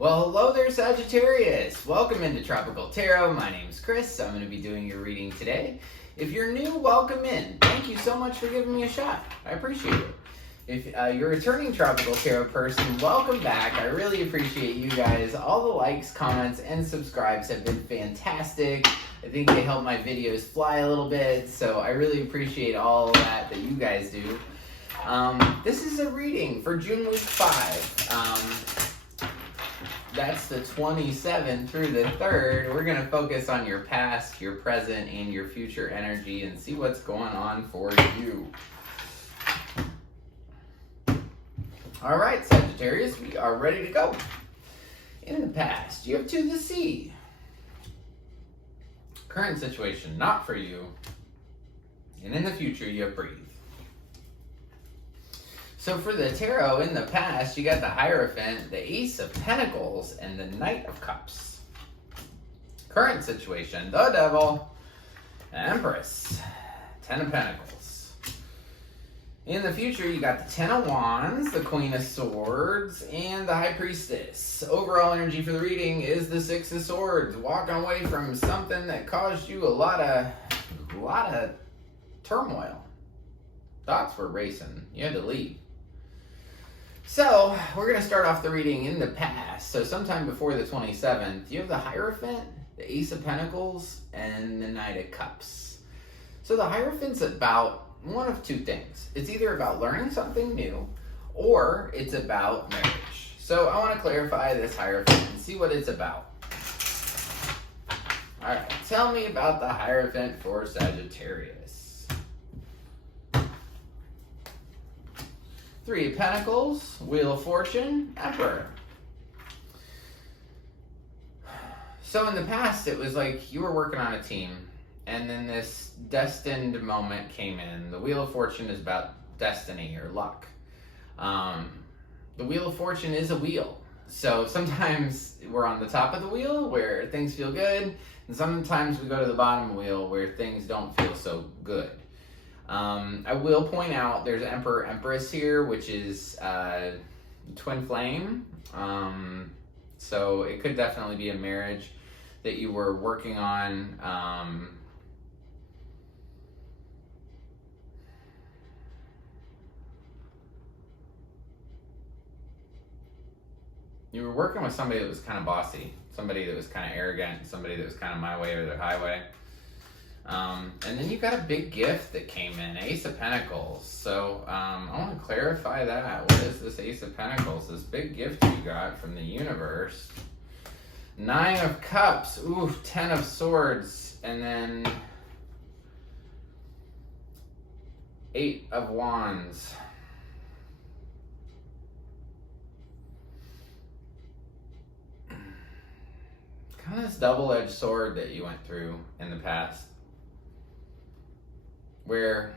Well, hello there, Sagittarius. Welcome into Tropical Tarot. My name's Chris. I'm going to be doing your reading today. If you're new, welcome in. Thank you so much for giving me a shot. I appreciate it. If you're a returning Tropical Tarot person, welcome back. I really appreciate you guys. All the likes, comments, and subscribes have been fantastic. I think they help my videos fly a little bit, so I really appreciate all that you guys do. This is a reading for June week 5. That's the 27th through the 3rd. We're going to focus on your past, your present, and your future energy and see what's going on for you. All right, Sagittarius, we are ready to go. In the past, you have to the sea. Current situation, not for you. And in the future, you have breathe. So for the tarot, in the past, you got the Hierophant, the Ace of Pentacles, and the Knight of Cups. Current situation, the Devil, the Empress, Ten of Pentacles. In the future, you got the Ten of Wands, the Queen of Swords, and the High Priestess. Overall energy for the reading is the Six of Swords. Walking away from something that caused you a lot of turmoil. Thoughts were racing. You had to leave. So, we're going to start off the reading in the past. So, sometime before the 27th, you have the Hierophant, the Ace of Pentacles, and the Knight of Cups. So, the Hierophant's about one of two things. It's either about learning something new, or it's about marriage. So, I want to clarify this Hierophant and see what it's about. Alright, tell me about the Hierophant for Sagittarius. Three of Pentacles, Wheel of Fortune, Emperor. So in the past, it was like you were working on a team, and then this destined moment came in. The Wheel of Fortune is about destiny or luck. The Wheel of Fortune is a wheel. So sometimes we're on the top of the wheel where things feel good, and sometimes we go to the bottom of the wheel where things don't feel so good. I will point out there's Emperor Empress here, which is twin flame. So it could definitely be a marriage that you were working on. You were working with somebody that was kind of bossy, somebody that was kind of arrogant, somebody that was kind of my way or the highway. And then you got a big gift that came in, Ace of Pentacles. So I want to clarify that. What is this Ace of Pentacles? This big gift you got from the universe. Nine of Cups, ooh, Ten of Swords, and then Eight of Wands. Kind of this double-edged sword that you went through in the past, where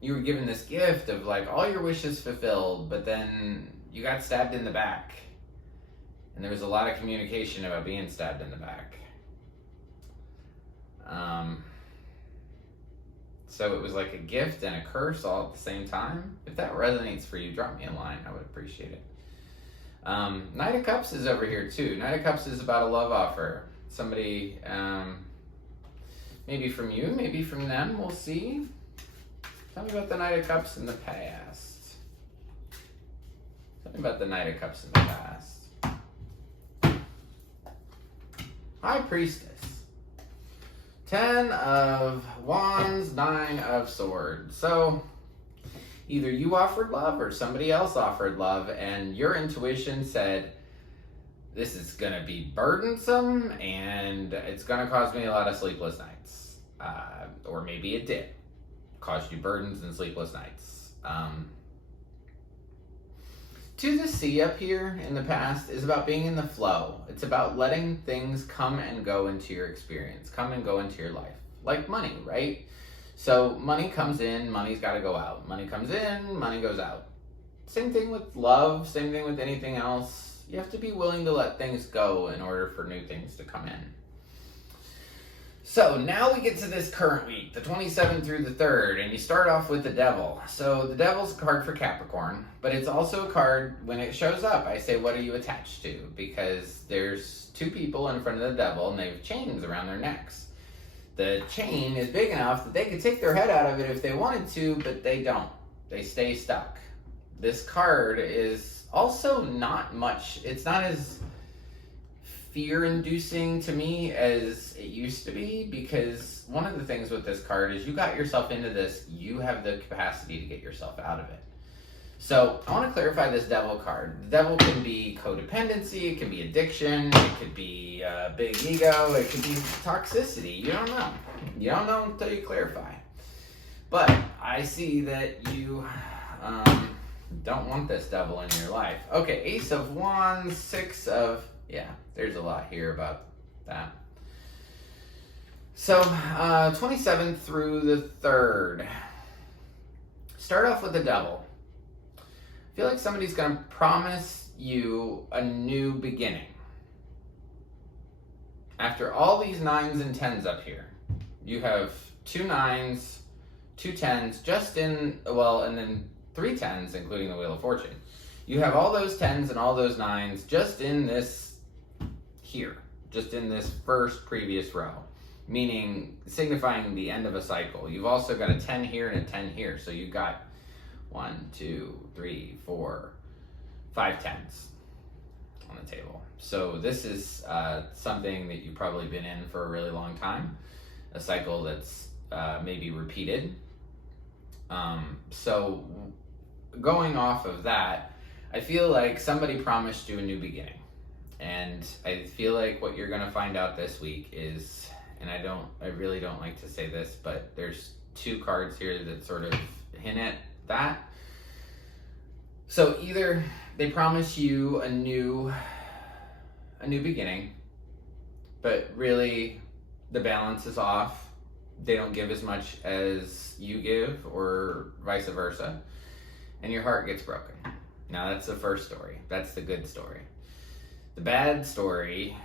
you were given this gift of like all your wishes fulfilled, but then you got stabbed in the back. And there was a lot of communication about being stabbed in the back. So it was like a gift and a curse all at the same time. If that resonates for you, drop me a line. I would appreciate it. Knight of Cups is over here too. Knight of Cups is about a love offer. Somebody, maybe from you, maybe from them, we'll see. Tell me about the Knight of Cups in the past. Tell me about the Knight of Cups in the past. High Priestess. Ten of Wands, Nine of Swords. So, either you offered love or somebody else offered love, and your intuition said, this is going to be burdensome and it's going to cause me a lot of sleepless nights. Or maybe it did. Caused you burdens and sleepless nights. To the sea up here in the past is about being in the flow. It's about letting things come and go into your experience, come and go into your life. Like money, right? So money comes in, money's got to go out. Money comes in, money goes out. Same thing with love, same thing with anything else. You have to be willing to let things go in order for new things to come in. So now we get to this current week, the 27th through the 3rd, and you start off with the Devil. So the Devil's a card for Capricorn, but it's also a card, when it shows up, I say, what are you attached to? Because there's two people in front of the Devil, and they have chains around their necks. The chain is big enough that they could take their head out of it if they wanted to, but they don't. They stay stuck. This card is also not much, it's not as fear-inducing to me as it used to be, because one of the things with this card is you got yourself into this, you have the capacity to get yourself out of it. So I want to clarify this Devil card. The Devil can be codependency, it can be addiction, it could be big ego, it could be toxicity. You don't know. You don't know until you clarify. But I see that you don't want this Devil in your life. Okay, Ace of Wands, Six of... yeah, there's a lot here about that. So, 27th through the 3rd. Start off with the Devil. I feel like somebody's going to promise you a new beginning. After all these 9s and 10s up here, you have 2 9s, 2 10s, just in, well, and then 3 10s, including the Wheel of Fortune. You have all those 10s and all those 9s just in this here, just in this first previous row, meaning signifying the end of a cycle. You've also got a 10 here and a 10 here, so you've got 1, 2, 3, 4, 5 10s on the table. So this is something that you've probably been in for a really long time, a cycle that's maybe repeated. So going off of that, I feel like somebody promised you a new beginning. And I feel like what you're going to find out this week is, and I really don't like to say this, but there's 2 cards here that sort of hint at that. So either they promise you a new beginning, but really the balance is off. They don't give as much as you give, or vice versa, and your heart gets broken. Now that's the first story. That's the good story. The bad story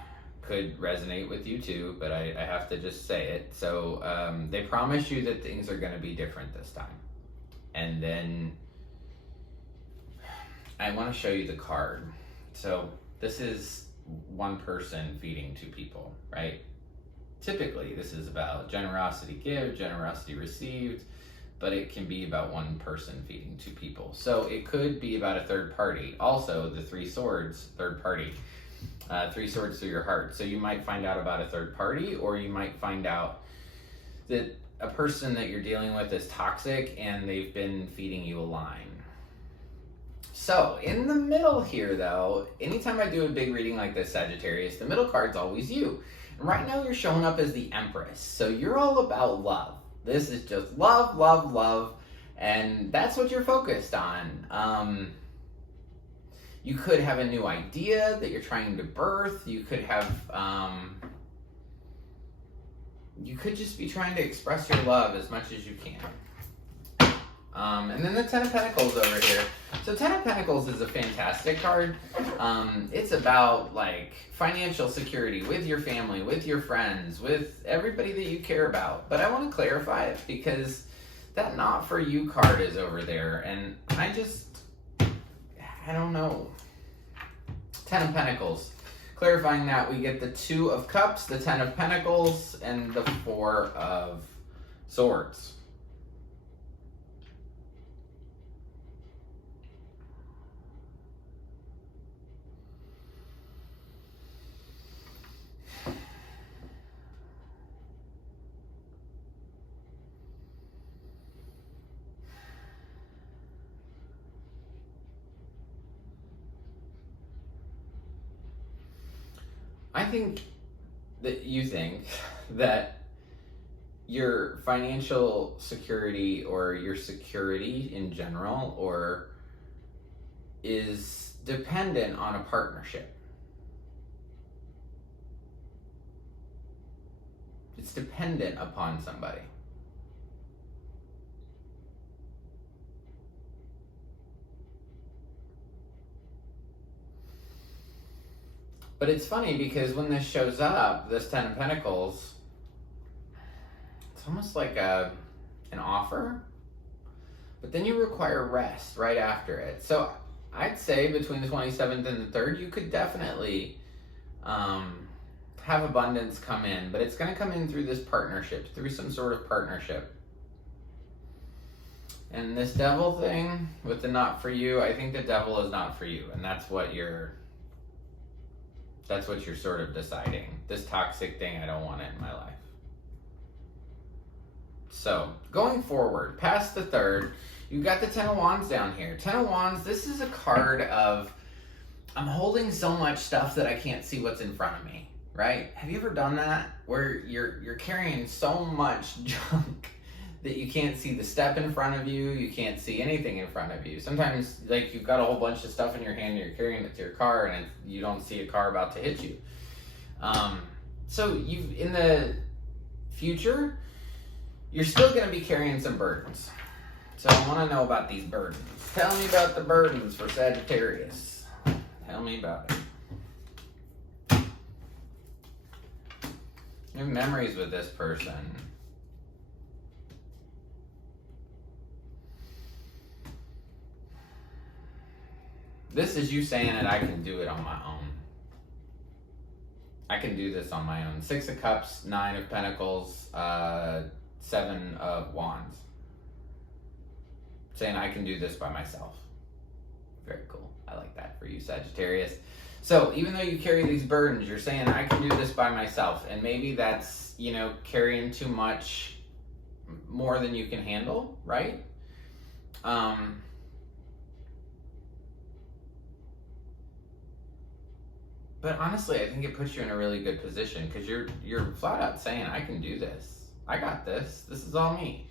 could resonate with you too, but I have to just say it. So they promise you that things are going to be different this time. And then I want to show you the card. So this is one person feeding 2 people, right? Typically, this is about generosity give, generosity received, but it can be about one person feeding 2 people. So it could be about a third party. Also, the 3 swords, third party. 3 swords through your heart. So you might find out about a third party, or you might find out that a person that you're dealing with is toxic and they've been feeding you a line. So in the middle here though, anytime I do a big reading like this, Sagittarius, the middle card's always you. And right now you're showing up as the Empress. So you're all about love. This is just love, love, love. And that's what you're focused on. You could have a new idea that you're trying to birth. You could have, you could just be trying to express your love as much as you can. And then the 10 of Pentacles over here. So 10 of Pentacles is a fantastic card. It's about like financial security with your family, with your friends, with everybody that you care about. But I want to clarify it because that not for you card is over there. And I don't know. 10 of Pentacles. Clarifying that, we get the 2 of Cups, the 10 of Pentacles, and the 4 of Swords. I think that you think that your financial security or your security in general or is dependent on a partnership. It's dependent upon somebody. But it's funny because when this shows up, this 10 of Pentacles, It's almost like an offer, but then you require rest right after it. So I'd say between the 27th and the 3rd, you could definitely have abundance come in, but it's going to come in through this partnership, through some sort of partnership. And this devil thing with the not for you, I think the devil is not for you, and that's what you're sort of deciding. This toxic thing, I don't want it in my life. So going forward, past the 3rd, you've got the 10 of Wands down here. 10 of Wands, this is a card of, I'm holding so much stuff that I can't see what's in front of me, right? Have you ever done that? Where you're carrying so much junk that you can't see the step in front of you, you can't see anything in front of you. Sometimes, like, you've got a whole bunch of stuff in your hand and you're carrying it to your car and you don't see a car about to hit you. So in the future, you're still going to be carrying some burdens. So I want to know about these burdens. Tell me about the burdens for Sagittarius. Tell me about it. You have memories with this person. This is you saying that I can do it on my own. I can do this on my own. 6 of Cups, 9 of Pentacles, 7 of Wands. Saying I can do this by myself. Very cool. I like that for you, Sagittarius. So even though you carry these burdens, you're saying I can do this by myself. And maybe that's, carrying too much, more than you can handle, right? But honestly, I think it puts you in a really good position because you're flat out saying, I can do this. I got this. This is all me.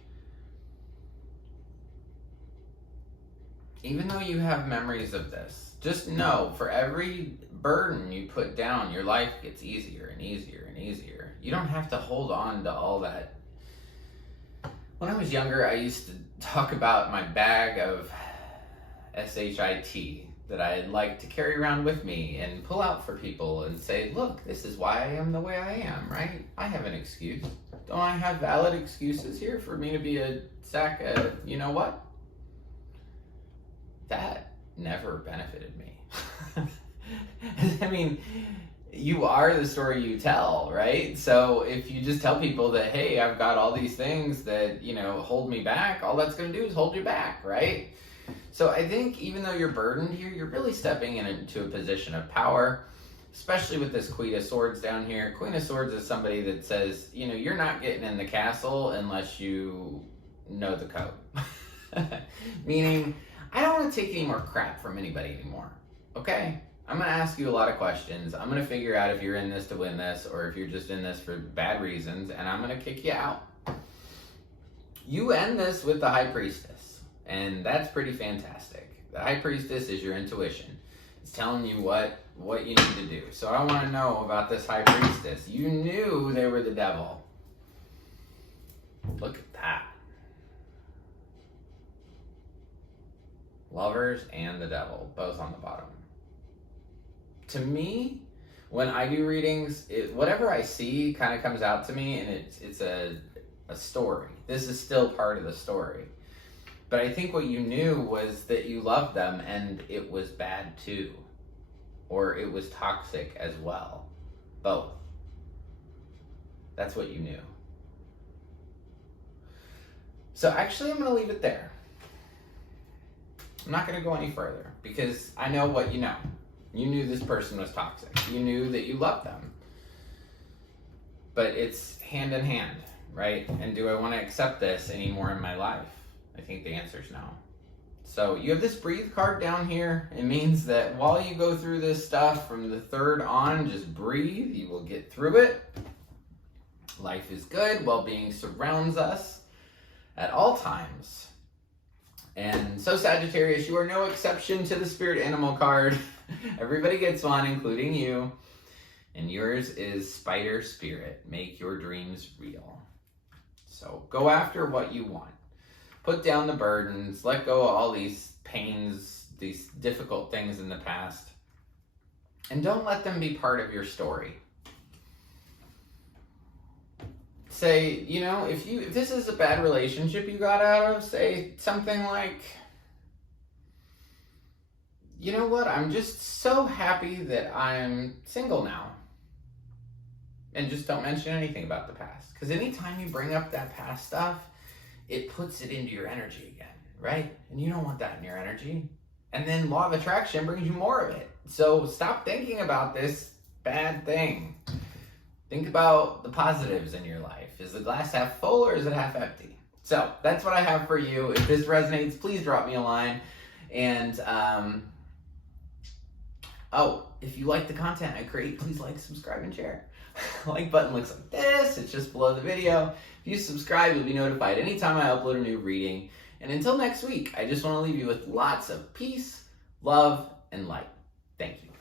Even though you have memories of this, just know for every burden you put down, your life gets easier and easier and easier. You don't have to hold on to all that. When I was younger, I used to talk about my bag of SHIT that I'd like to carry around with me and pull out for people and say, look, this is why I am the way I am, right? I have an excuse. Don't I have valid excuses here for me to be a sack of, you know what? That never benefited me. I mean, you are the story you tell, right? So if you just tell people that, hey, I've got all these things that, hold me back, all that's going to do is hold you back, right? So I think even though you're burdened here, you're really stepping into a position of power, especially with this Queen of Swords down here. Queen of Swords is somebody that says, you're not getting in the castle unless you know the code. Meaning, I don't want to take any more crap from anybody anymore, okay? I'm going to ask you a lot of questions. I'm going to figure out if you're in this to win this or if you're just in this for bad reasons, and I'm going to kick you out. You end this with the High Priestess, and that's pretty fantastic. The High Priestess is your intuition. It's telling you what you need to do. So I want to know about this High Priestess. You knew they were the devil. Look at that. Lovers and the devil, both on the bottom. To me, when I do readings, whatever I see kind of comes out to me, and it's a story. This is still part of the story. But I think what you knew was that you loved them and it was bad too. Or it was toxic as well. Both. That's what you knew. So actually, I'm going to leave it there. I'm not going to go any further because I know what you know. You knew this person was toxic. You knew that you loved them. But it's hand in hand, right? And do I want to accept this anymore in my life? I think the answer is no. So you have this breathe card down here. It means that while you go through this stuff from the 3rd on, just breathe. You will get through it. Life is good. Well-being surrounds us at all times. And so Sagittarius, you are no exception to the spirit animal card. Everybody gets one, including you. And yours is Spider Spirit. Make your dreams real. So go after what you want. Put down the burdens. Let go of all these pains, these difficult things in the past. And don't let them be part of your story. say, you know, if this is a bad relationship you got out of, say something like, you know what, I'm just so happy that I'm single now. And just don't mention anything about the past. Because anytime you bring up that past stuff, it puts it into your energy again, right? And you don't want that in your energy. And then law of attraction brings you more of it. So stop thinking about this bad thing. Think about the positives in your life. Is the glass half full or is it half empty? So that's what I have for you. If this resonates, please drop me a line. And, if you like the content I create, please like, subscribe, and share. Like button looks like this. It's just below the video. If you subscribe, you'll be notified anytime I upload a new reading. And until next week, I just want to leave you with lots of peace, love, and light. Thank you.